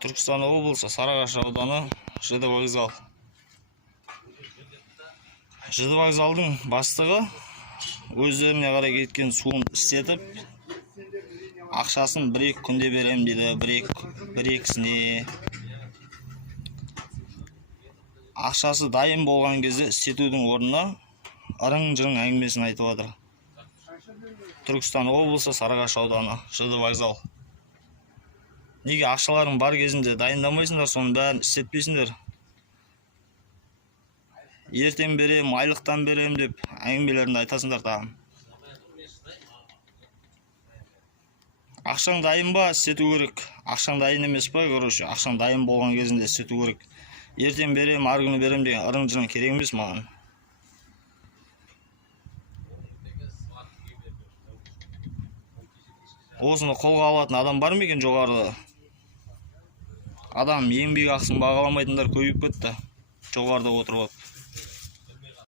Түркістан облысы Сарыағаш ауданы ЖД вокзал. ЖД вокзалдың бастығы өздеріне қарай кеткен суын істетіп, ақшасын 1-2 күнде берем дейді, бір-екісіне. Ақшасы дайын болған кезде істетудің орнына ырың-жырың әңгімесін айтып жатыр. Түркістан облысы Сарыағаш ауданы ЖД вокзал. Неге ақшаларың бар кезінде дайындамайсыңдар, соның бәрін істетпейсіңдер? Ертең берем, айлықтан берем деп әңгімелеріңді айтасыңдар тағым. Ақшаң дайын ба, істету керек. Ақшаң дайын емес па, короче, ақшаң дайын болған кезінде істету керек. Ертең берем, ар күні берем деген ырың-жырың керек емес маған. Осыны қолға алатын адам бар ма екен жоғарыда? Адам еңбек ақысын бағаламайтындар көбейіп кетті. Жоғарыда отырып.